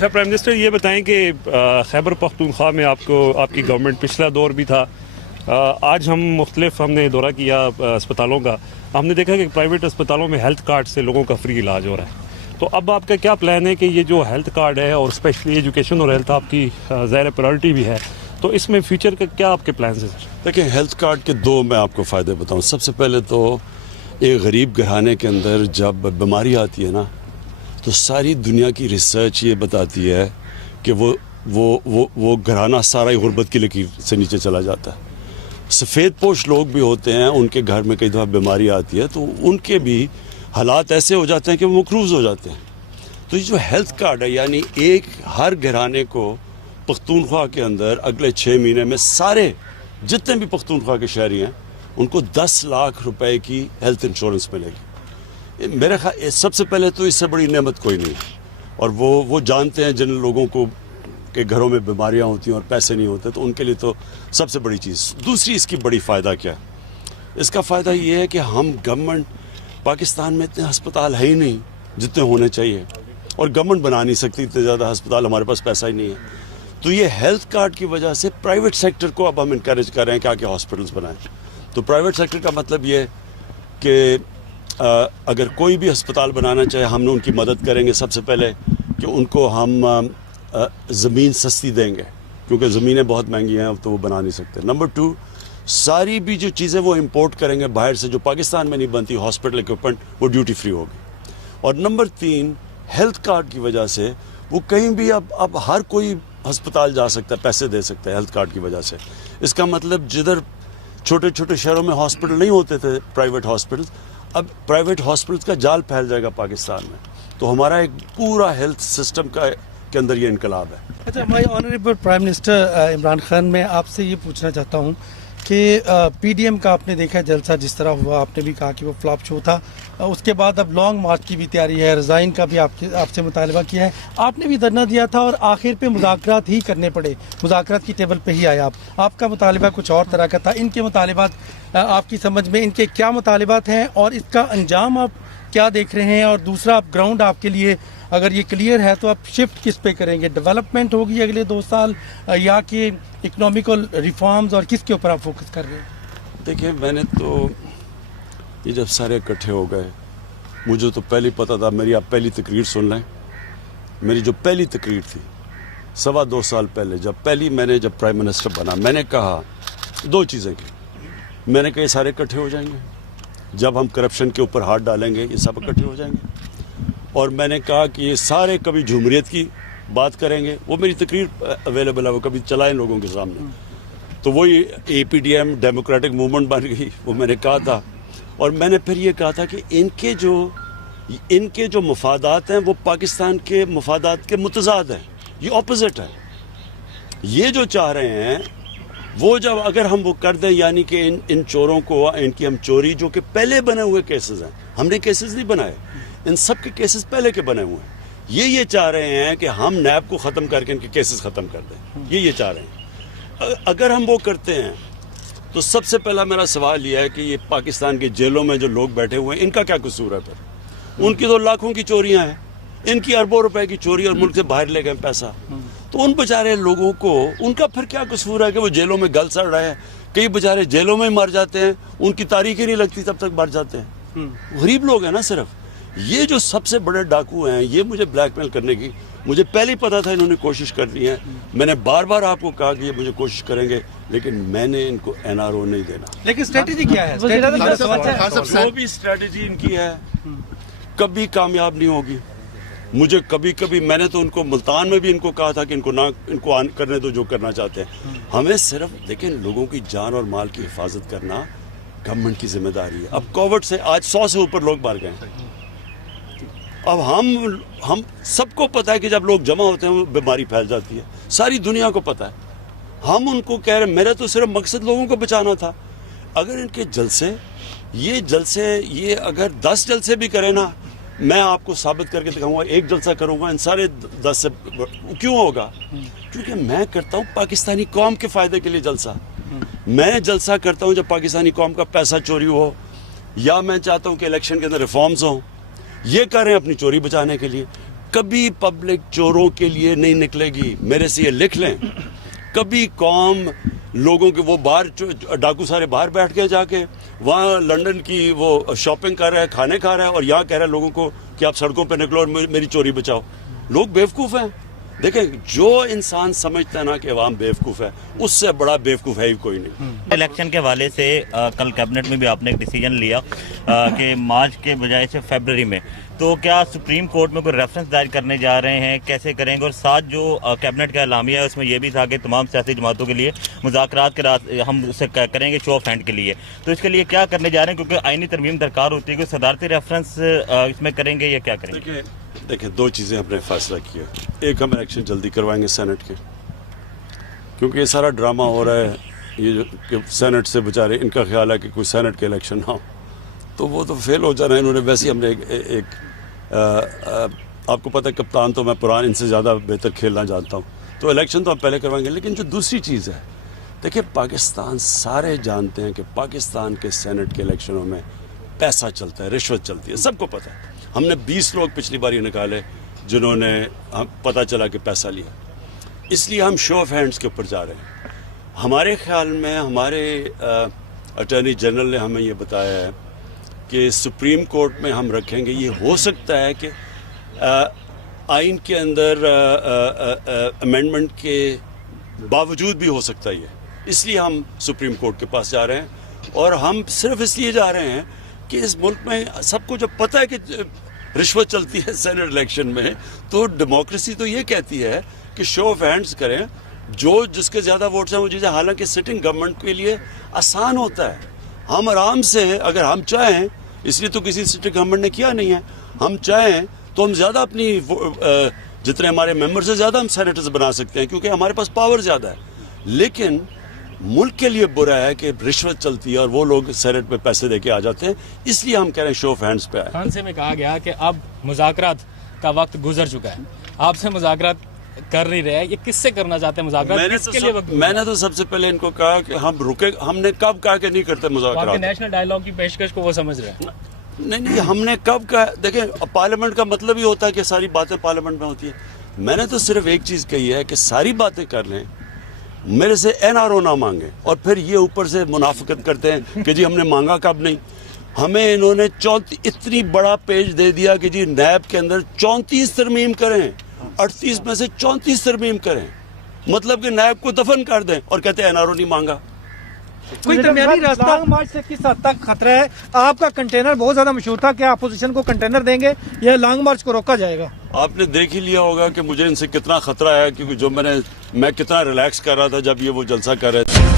اچھا prime minister یہ بتائیں کہ خیبر پختونخوا میں آپ کی گورنمنٹ پچھلا دور بھی تھا، آج ہم نے دورہ کیا اسپتالوں کا، ہم نے دیکھا کہ پرائیویٹ اسپتالوں میں ہیلتھ کارڈ سے لوگوں کا فری علاج ہو رہا ہے. تو اب آپ کا کیا پلان ہے کہ یہ جو ہیلتھ کارڈ ہے اور اسپیشلی ایجوکیشن اور ہیلتھ آپ کی ظاہر پرائرٹی بھی ہے، تو اس میں فیوچر کا کیا آپ کے پلانز ہیں سر؟ دیکھیں ہیلتھ کارڈ کے دو میں آپ کو فائدے بتاؤں. سب سے پہلے تو ایک غریب گھرانے کے اندر جب بیماری آتی ہے نا تو ساری دنیا کی ریسرچ یہ بتاتی ہے کہ وہ گھرانہ سارا ہی غربت کی لکیر سے نیچے چلا جاتا ہے. سفید پوش لوگ بھی ہوتے ہیں، ان کے گھر میں کئی دفعہ بیماری آتی ہے تو ان کے بھی حالات ایسے ہو جاتے ہیں کہ وہ مقروض ہو جاتے ہیں. تو یہ جو ہیلتھ کارڈ ہے یعنی ایک ہر گھرانے کو پختونخوا کے اندر اگلے 6 مہینے میں سارے جتنے بھی پختونخوا کے شہری ہیں ان کو 10 لاکھ روپے کی ہیلتھ انشورنس ملے گی. میرے خیال سب سے پہلے تو اس سے بڑی نعمت کوئی نہیں ہے، اور وہ جانتے ہیں جن لوگوں کو کہ گھروں میں بیماریاں ہوتی ہیں اور پیسے نہیں ہوتے تو ان کے لیے تو سب سے بڑی چیز. دوسری اس کی بڑی فائدہ کیا ہے؟ اس کا فائدہ یہ ہے کہ ہم گورنمنٹ پاکستان میں اتنے ہسپتال ہے ہی نہیں جتنے ہونے چاہیے، اور گورنمنٹ بنا نہیں سکتی اتنے زیادہ ہسپتال، ہمارے پاس پیسہ ہی نہیں ہے. تو یہ ہیلتھ کارڈ کی وجہ سے پرائیویٹ سیکٹر کو اب ہم انکریج کر رہے ہیں کہ ہاسپٹلس بنائیں. تو پرائیویٹ سیکٹر کا مطلب یہ کہ اگر کوئی بھی ہسپتال بنانا چاہے ہم نے ان کی مدد کریں گے. سب سے پہلے کہ ان کو ہم زمین سستی دیں گے کیونکہ زمینیں بہت مہنگی ہیں تو وہ بنا نہیں سکتے. نمبر 2 ساری بھی جو چیزیں وہ امپورٹ کریں گے باہر سے جو پاکستان میں نہیں بنتی، ہاسپٹل ایکوپمنٹ، وہ ڈیوٹی فری ہوگی. اور نمبر 3 ہیلتھ کارڈ کی وجہ سے وہ کہیں بھی اب ہر کوئی ہسپتال جا سکتا ہے، پیسے دے سکتا ہے ہیلتھ کارڈ کی وجہ سے. اس کا مطلب جدھر چھوٹے چھوٹے شہروں میں ہاسپٹل نہیں ہوتے تھے پرائیویٹ ہاسپٹل، اب پرائیویٹ ہاسپٹلس کا جال پھیل جائے گا پاکستان میں. تو ہمارا ایک پورا ہیلتھ سسٹم کے اندر یہ انقلاب ہے. اچھا my honourable prime minister Imran Khan, میں آپ سے یہ پوچھنا چاہتا ہوں کہ پی ڈی ایم کا آپ نے دیکھا جلسہ جس طرح ہوا، آپ نے بھی کہا کہ وہ فلاپ شو تھا. اس کے بعد اب لانگ مارچ کی بھی تیاری ہے، ریزائن کا بھی آپ سے مطالبہ کیا ہے، آپ نے بھی دھرنا دیا تھا اور آخر پہ مذاکرات ہی کرنے پڑے، مذاکرات کی ٹیبل پہ ہی آئے. آپ کا مطالبہ کچھ اور طرح کا تھا. ان کے مطالبات آپ کی سمجھ میں ان کے کیا مطالبات ہیں اور اس کا انجام آپ کیا دیکھ رہے ہیں؟ اور دوسرا آپ گراؤنڈ آپ کے لیے اگر یہ کلیئر ہے تو آپ شفٹ کس پہ کریں گے؟ ڈیولپمنٹ ہوگی اگلے 2 سال یا کہ اکنامیکل ریفارمز، اور کس کے اوپر آپ فوکس کر رہے ہیں؟ دیکھیں میں نے تو یہ جب سارے اکٹھے ہو گئے مجھے تو پہلے پتہ تھا. میری آپ پہلی تقریر سن لیں. میری جو پہلی تقریر تھی 2.25 سال پہلے میں نے جب پرائم منسٹر بنا، میں نے کہا 2 چیزیں کی. میں نے کہا یہ سارے اکٹھے ہو جائیں گے، جب ہم کرپشن کے اوپر ہاتھ ڈالیں گے یہ سب اکٹھے ہو جائیں گے. اور میں نے کہا کہ یہ سارے کبھی جمہوریت کی بات کریں گے. وہ میری تقریر اویلیبل ہے، وہ کبھی چلائیں لوگوں کے سامنے. تو وہی APDM ڈیموکریٹک موومنٹ بن گئی، وہ میں نے کہا تھا. اور میں نے پھر یہ کہا تھا کہ ان کے جو مفادات ہیں وہ پاکستان کے مفادات کے متضاد ہیں، یہ اپوزٹ ہے. یہ جو چاہ رہے ہیں وہ جب اگر ہم وہ کر دیں یعنی کہ ان چوروں کو ان کی ہم چوری جو کہ پہلے بنے ہوئے کیسز ہیں، ہم نے کیسز نہیں بنائے، ان سب کے کیسز پہلے کے بنے ہوئے ہیں. یہ چاہ رہے ہیں کہ ہم نیب کو ختم کر کے ان کے کیسز ختم کر دیں. یہ چاہ رہے ہیں. اگر ہم وہ کرتے ہیں تو سب سے پہلا میرا سوال یہ ہے کہ یہ پاکستان کے جیلوں میں جو لوگ بیٹھے ہوئے ہیں ان کا کیا قصور ہے؟ پھر ان کی تو لاکھوں کی چوریاں ہیں، ان کی اربوں روپے کی چوری اور ملک سے باہر لے گئے پیسہ. تو ان بیچارے لوگوں کو ان کا پھر کیا قصور ہے کہ وہ جیلوں میں گل سڑ رہے ہیں؟ کئی بیچارے جیلوں میں مر جاتے ہیں، ان کی تاریخ ہی نہیں لگتی تب تک مر جاتے ہیں. غریب لوگ ہیں نا صرف. یہ جو سب سے بڑے ڈاکو ہیں یہ مجھے بلیک میل کرنے کی مجھے پہلے ہی پتا تھا انہوں نے کوشش کر لی ہے. میں نے بار بار آپ کو کہا کہ یہ مجھے کوشش کریں گے لیکن میں نے ان کو NRO نہیں دینا. لیکن اسٹریٹجی کیا ہے؟ جو بھی اسٹریٹجی ان کی ہے کبھی کامیاب نہیں ہوگی. مجھے کبھی میں نے تو ان کو ملتان میں بھی ان کو کہا تھا کہ ان کو کرنے دو جو کرنا چاہتے ہیں. ہمیں صرف دیکھیں لوگوں کی جان اور مال کی حفاظت کرنا گورنمنٹ کی ذمہ داری ہے. اب کووڈ سے آج 100 سے اوپر لوگ مر گئے. اب ہم سب کو پتہ ہے کہ جب لوگ جمع ہوتے ہیں وہ بیماری پھیل جاتی ہے، ساری دنیا کو پتہ ہے. ہم ان کو کہہ رہے ہیں میرا تو صرف مقصد لوگوں کو بچانا تھا. اگر ان کے جلسے یہ اگر 10 جلسے بھی کریں نا، میں آپ کو ثابت کر کے دکھاؤں گا. 1 جلسہ کروں گا ان سارے 10 سے کیوں ہوگا؟ کیونکہ میں کرتا ہوں پاکستانی قوم کے فائدے کے لیے جلسہ. میں جلسہ کرتا ہوں جب پاکستانی قوم کا پیسہ چوری ہو یا میں چاہتا ہوں کہ الیکشن کے اندر ریفارمز ہوں. یہ کر رہے ہیں اپنی چوری بچانے کے لیے. کبھی پبلک چوروں کے لیے نہیں نکلے گی. میرے سے یہ لکھ لیں, کبھی قوم لوگوں کے وہ باہر ڈاکو سارے باہر بیٹھ کے جا کے وہاں لنڈن کی وہ شاپنگ کر رہا ہے, کھانے کھا رہا ہے, اور یہاں کہہ رہا ہے لوگوں کو کہ آپ سڑکوں پہ نکلو اور میری چوری بچاؤ. لوگ بیوقوف ہیں. دیکھیں, جو انسان سمجھتا ہے نا کہ عوام بیوقوف ہے, اس سے بڑا بیوقوف ہے ہی کوئی نہیں. الیکشن کے حوالے سے کل کیبنٹ میں بھی آپ نے ایک ڈیسیجن لیا کہ مارچ کے بجائے سے فیبرری میں, تو کیا سپریم کورٹ میں کوئی ریفرنس دائر کرنے جا رہے ہیں, کیسے کریں گے؟ اور ساتھ جو کیبنٹ کا اعلامیہ ہے اس میں یہ بھی تھا کہ تمام سیاسی جماعتوں کے لیے مذاکرات کے رات ہم اسے کریں گے شو آف ہینڈ کے لیے, تو اس کے لیے کیا کرنے جا رہے ہیں؟ کیونکہ آئینی ترمیم درکار ہوتی ہے کہ صدارتی ریفرنس اس میں کریں گے یا کیا کریں گے؟ دیکھیں, دو چیزیں ہم نے فیصلہ کیا. ایک, ہم الیکشن جلدی کروائیں گے سینٹ کے, کیونکہ یہ سارا ڈرامہ ہو رہا ہے یہ جو کہ سینٹ سے بچارے ان کا خیال ہے کہ کوئی سینٹ کے الیکشن نہ ہو, تو وہ تو فیل ہو جانا ہے. انہوں نے ویسے ہی ہم نے ایک آپ کو پتہ ہے کپتان تو میں پران ان سے زیادہ بہتر کھیلنا جانتا ہوں, تو الیکشن تو ہم پہلے کروائیں گے. لیکن جو دوسری چیز ہے, دیکھیں, پاکستان سارے جانتے ہیں کہ پاکستان کے سینٹ کے الیکشنوں میں پیسہ چلتا ہے, رشوت چلتی ہے, سب کو پتہ ہے. ہم نے 20 لوگ پچھلی بار یہ نکالے جنہوں نے پتہ چلا کہ پیسہ لیا, اس لیے ہم شو آف ہینڈز کے اوپر جا رہے ہیں. ہمارے خیال میں ہمارے اٹارنی جنرل نے ہمیں یہ بتایا ہے کہ سپریم کورٹ میں ہم رکھیں گے. یہ ہو سکتا ہے کہ آئین کے اندر امینڈمنٹ کے باوجود بھی ہو سکتا ہے یہ, اس لیے ہم سپریم کورٹ کے پاس جا رہے ہیں. اور ہم صرف اس لیے جا رہے ہیں کہ اس ملک میں سب کو جب پتہ ہے کہ رشوت چلتی ہے سینٹ الیکشن میں, تو ڈیموکریسی تو یہ کہتی ہے کہ شو آف ہینڈز کریں, جو جس کے زیادہ ووٹس ہیں وہ چیزیں, حالانکہ سٹنگ گورنمنٹ کے لیے آسان ہوتا ہے. ہم آرام سے اگر ہم چاہیں, اس لیے تو کسی سٹنگ گورنمنٹ نے کیا نہیں ہے, ہم چاہیں تو ہم زیادہ اپنی جتنے ہمارے ممبرز ہیں زیادہ ہم سینیٹرز بنا سکتے ہیں, کیونکہ ہمارے پاس پاور زیادہ ہے. لیکن ملک کے لیے برا ہے کہ رشوت چلتی ہے اور وہ لوگ سینٹ میں پیسے دے کے آ جاتے ہیں, اس لیے ہم کہہ رہے ہیں شو آف ہینڈز پہ آئے. خان سے میں کہا گیا کہ اب مذاکرات کا وقت گزر چکا ہے, آپ سے مذاکرات کر نہیں رہے, یہ کس سے کرنا چاہتے ہیں مذاکرات؟ کس کے لیے وقت؟ میں نے تو سب سے پہلے ان کو کہا کہ ہم رکے, ہم نے کب کہا کہ نہیں کرتے مذاکرات؟ نیشنل ڈائیلاگ کی پیشکش کو وہ سمجھ رہے ہیں. نہیں, ہم نے کب کہا؟ دیکھیں, پارلیمنٹ کا مطلب ہی ہوتا ہے کہ ساری باتیں پارلیمنٹ میں ہوتی ہیں. میں نے تو صرف ایک چیز کہی ہے کہ ساری باتیں کر لیں, میرے سے این آر او نہ مانگیں, اور پھر یہ اوپر سے منافقت کرتے ہیں کہ جی ہم نے مانگا کب نہیں. ہمیں انہوں نے اتنی بڑا پیج دے دیا کہ جی نیب کے اندر 34 ترمیم کریں, 38 میں سے 34 ترمیم کریں, مطلب کہ نیب کو دفن کر دیں, اور کہتے ہیں این آر او نہیں مانگا. کوئی درمیانی راستہ لانگ مارچ سے کس حد تک خطرہ ہے؟ آپ کا کنٹینر بہت زیادہ مشہور تھا, کیا اپوزیشن کو کنٹینر دیں گے یا لانگ مارچ کو روکا جائے گا؟ آپ نے دیکھ ہی لیا ہوگا کہ مجھے ان سے کتنا خطرہ ہے, کیونکہ میں کتنا ریلیکس کر رہا تھا جب یہ وہ جلسہ کر رہے تھے.